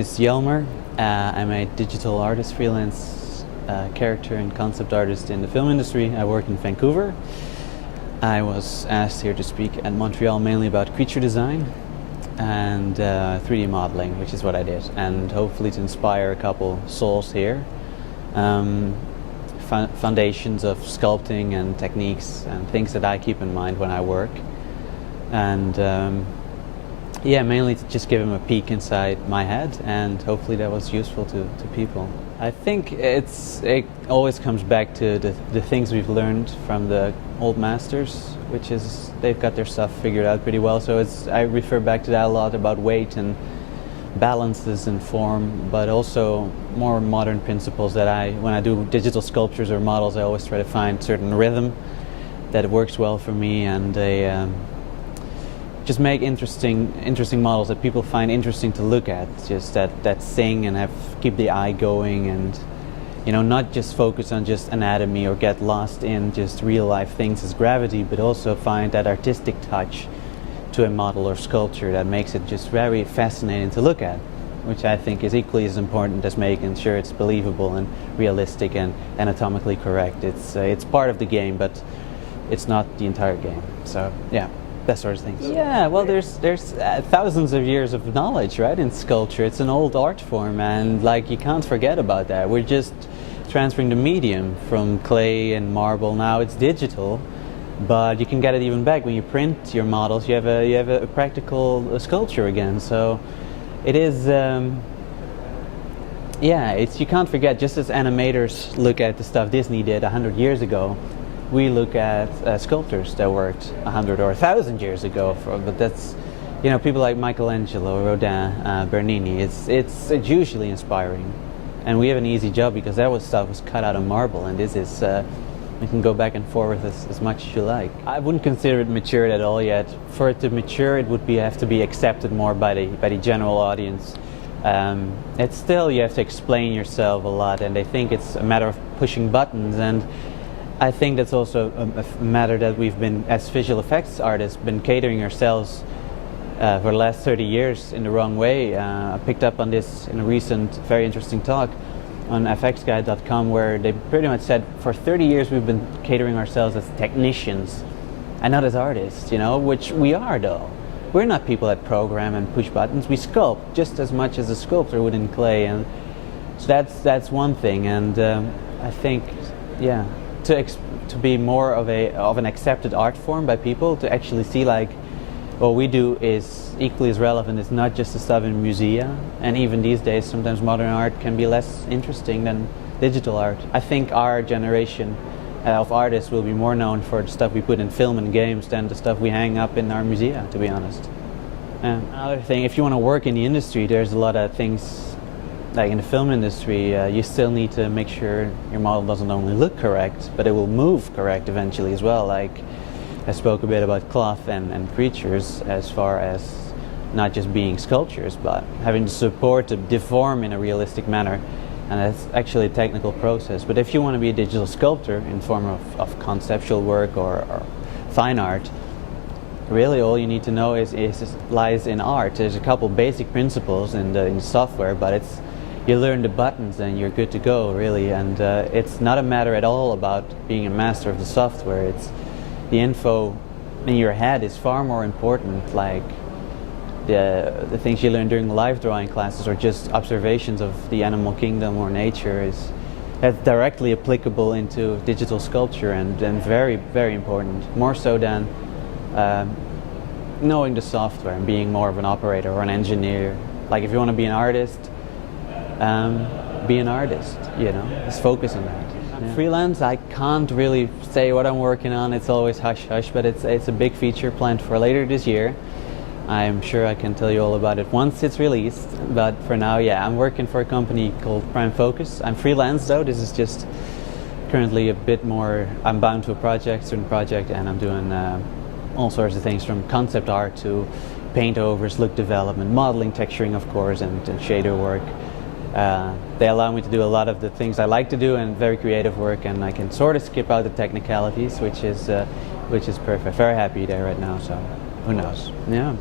is Jelmer. I'm a digital artist, freelance character and concept artist in the film industry. I work in Vancouver. I was asked here to speak at Montreal mainly about creature design and 3D modeling, which is what I did, and hopefully to inspire a couple souls here. Foundations of sculpting and techniques and things that I keep in mind when I work. And yeah, mainly to just give them a peek inside my head, and hopefully that was useful to people. I think it always comes back to the things we've learned from the old masters, which is they've got their stuff figured out pretty well. So I refer back to that a lot about weight and balances and form, but also more modern principles that when I do digital sculptures or models, I always try to find certain rhythm that works well for me, and just make interesting models that people find interesting to look at, just that sing and keep the eye going, and not just focus on just anatomy or get lost in just real life things as gravity, but also find that artistic touch to a model or sculpture that makes it just very fascinating to look at, which I think is equally as important as making sure it's believable and realistic and anatomically correct. It's part of the game, but it's not the entire game. So yeah, that sort of thing. Yeah, well, there's thousands of years of knowledge, right, in sculpture. It's an old art form, and you can't forget about that. We're just transferring the medium from clay and marble. Now it's digital, but you can get it even back when you print your models. You have a practical sculpture again. So it is. Yeah, you can't forget. Just as animators look at the stuff Disney did 100 years ago, we look at sculptors that worked 100 or 1,000 years ago. But that's, people like Michelangelo, Rodin, Bernini. It's hugely inspiring, and we have an easy job because that stuff was cut out of marble, and this is. You can go back and forth as much as you like. I wouldn't consider it matured at all yet. For it to mature, it would have to be accepted more by the general audience. It's still, you have to explain yourself a lot, and they think it's a matter of pushing buttons. And I think that's also a matter that we've been, as visual effects artists, been catering ourselves for the last 30 years in the wrong way. I picked up on this in a recent, very interesting talk on fxguide.com, where they pretty much said for 30 years we've been catering ourselves as technicians and not as artists, which we are though. We're not people that program and push buttons. We sculpt just as much as a sculptor would in clay, and so that's one thing. And I think, yeah, to be more of an accepted art form by people, to actually see what we do is equally as relevant. It's not just the stuff in musea, and even these days sometimes modern art can be less interesting than digital art. I think our generation of artists will be more known for the stuff we put in film and games than the stuff we hang up in our musea, to be honest. Another thing, if you want to work in the industry, there's a lot of things, like in the film industry, you still need to make sure your model doesn't only look correct, but it will move correct eventually as well. I spoke a bit about cloth and creatures, as far as not just being sculptures, but having the support to deform in a realistic manner, and that's actually a technical process. But if you want to be a digital sculptor in form of conceptual work or fine art, really all you need to know lies in art. There's a couple basic principles in the software, but you learn the buttons and you're good to go, really. And it's not a matter at all about being a master of the software. It's the info in your head is far more important, like the things you learn during live drawing classes or just observations of the animal kingdom or nature that's directly applicable into digital sculpture, and very, very important, more so than knowing the software and being more of an operator or an engineer. Like if you want to be an artist, be an artist, just focus on that. Yeah. Freelance, I can't really say what I'm working on. It's always hush-hush, but it's a big feature planned for later this year. I'm sure I can tell you all about it once it's released, but for now, yeah, I'm working for a company called Prime Focus. I'm freelance though. This is just currently a bit more, I'm bound to a certain project, and I'm doing all sorts of things from concept art to paint overs, look development, modeling, texturing, of course, and shader work. They allow me to do a lot of the things I like to do, and very creative work, and I can sort of skip out the technicalities, which is perfect. Very happy there right now, so who knows? Yeah.